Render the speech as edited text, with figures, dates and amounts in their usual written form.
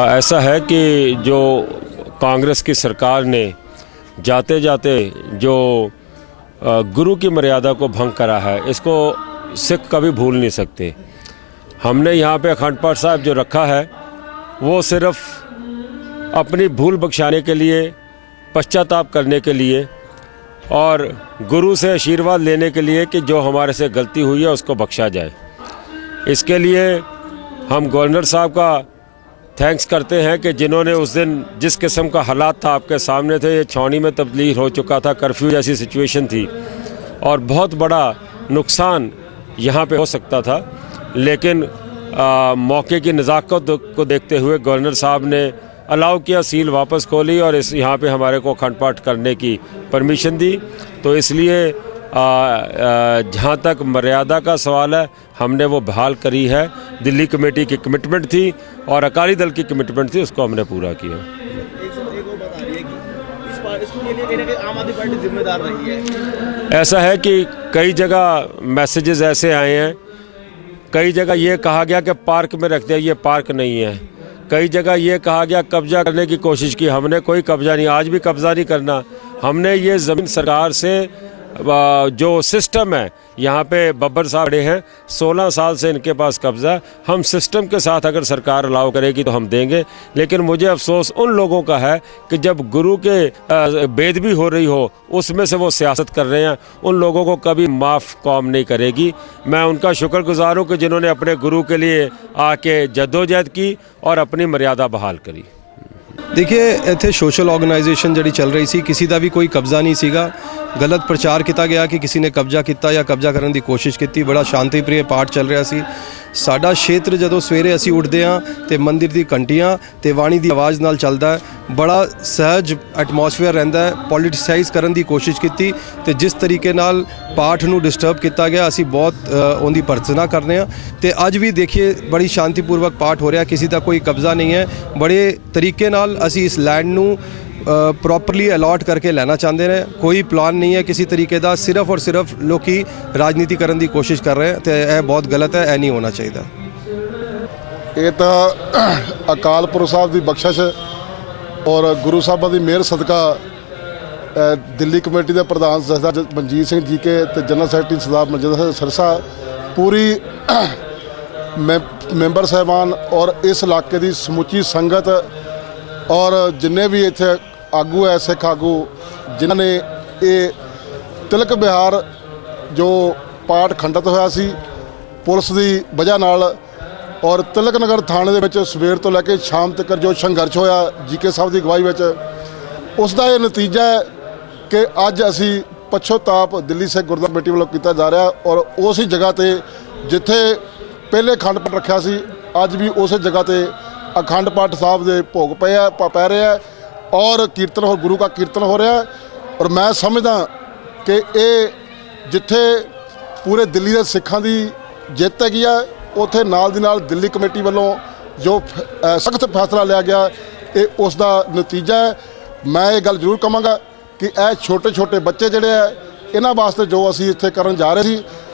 ऐसा है कि जो कांग्रेस की सरकार ने जाते जाते जो गुरु की मर्यादा को भंग करा है, इसको सिख कभी भूल नहीं सकते। हमने यहाँ पे अखंड पाठ साहब जो रखा है वो सिर्फ अपनी भूल बख्शाने के लिए, पश्चाताप करने के लिए और गुरु से आशीर्वाद लेने के लिए कि जो हमारे से गलती हुई है उसको बख्शा जाए। इसके लिए हम गवर्नर साहब का थैंक्स करते हैं कि जिन्होंने उस दिन जिस किस्म का हालात था आपके सामने थे, ये छावनी में तब्दील हो चुका था, कर्फ्यू जैसी सिचुएशन थी और बहुत बड़ा नुकसान यहाँ पे हो सकता था, लेकिन मौके की नज़ाकत को देखते हुए गवर्नर साहब ने अलाउ किया, सील वापस खोली और इस यहाँ पे हमारे को अखंड पाठ करने की परमिशन दी। तो इसलिए जहाँ तक मर्यादा का सवाल है, हमने वो बहाल करी है। दिल्ली कमेटी की कमिटमेंट थी और अकाली दल की कमिटमेंट थी, उसको हमने पूरा किया। आम आदमी पार्टी जिम्मेदार रही है। ऐसा है कि कई जगह मैसेजेस ऐसे आए हैं, कई जगह ये कहा गया कि पार्क में रख दिया, ये पार्क नहीं है। कई जगह ये कहा गया कब्जा करने की कोशिश की, हमने कोई कब्जा नहीं, आज भी कब्जा नहीं करना। हमने ये ज़मीन सरकार से जो सिस्टम है, यहाँ पे बब्बर साहब खड़े हैं, 16 साल से इनके पास कब्जा। हम सिस्टम के साथ अगर सरकार अलाउ करेगी तो हम देंगे, लेकिन मुझे अफसोस उन लोगों का है कि जब गुरु के बेदबी हो रही हो उसमें से वो सियासत कर रहे हैं, उन लोगों को कभी माफ़ कौम नहीं करेगी। मैं उनका शुक्रगुजार हूँ कि जिन्होंने अपने गुरु के लिए आके जद्दोजहद की और अपनी मर्यादा बहाल करी। देखिए, इत्थे सोशल ऑर्गेनाइजेशन जी चल रही सी, किसी का भी कोई कब्जा नहीं सीगा। गलत प्रचार किया गया कि किसी ने कब्जा किया या कब्जा करने की कोशिश की। बड़ा शांतिप्रिय पाठ चल रहा सी। साडा क्षेत्र जदों सवेरे असीं उठदे हां ते मंदिर दी घंटियां ते वाणी दी आवाज़ नाल चलदा है, बड़ा सहज एटमोसफेयर रहिंदा है। पॉलिटिसाइज करने की कोशिश की ते जिस तरीके नाल पाठ नूं डिस्टर्ब किया गया, असीं बहुत उहदी भर्त्सना करने हां। ते अज भी देखिए बड़ी शांतिपूर्वक पाठ हो रहा, किसी का कोई कब्जा नहीं है। बड़े तरीके नाल असीं इस लैंड नूं प्रॉपरली अलॉट करके लेना चाहते हैं। कोई प्लान नहीं है किसी तरीके का, सिर्फ और सिर्फ लोग राजनीति करने की कोशिश कर रहे हैं, तो यह बहुत गलत है, यह नहीं होना चाहिए। ये तो अकाल पुरख साहब की बख्शिश और गुरु साहब की मेहर सदका दिल्ली कमेटी के प्रधान सरदार मनजीत सिंह जी के जनरल सैकटरी सरदार मनजिंदर सिरसा, पूरी मैंबर साहबान और इस इलाके की समुची संगत और जिन्हें भी इत्थे आगू है, सिख आगू, जिन्होंने ये तिलक बिहार जो पाठ खंडित होया सी पुलिस की वजह नाल और तिलक नगर थाने दे विच सवेर तो लैके शाम तक जो संघर्ष होया जीके साहब की अगवाई विच, उसका ये नतीजा है कि अज असी पछोताप दिल्ली सिख गुरुद्वारा कमेटी वालों किया जा रहा और उस ही जगह ते जिथे पहले अखंड पाठ रखा सी, अज भी उस जगह ते अखंड पाठ साहब के भोग पै रहे हैं और कीर्तन और गुरु का कीर्तन हो रहा है। और मैं समझदा कि ये जिथे पूरे दिल्ली के सिखां की जित हैगी है, उत्थे नाल दी नाल दिल्ली कमेटी वालों जो सख्त फैसला लिया गया, ये उसका नतीजा है। मैं ये गल जरूर कहांगा कि यह छोटे छोटे बच्चे जिहड़े है, इन्हां वास्ते जो असीं इत्थे करन जा रहे सी,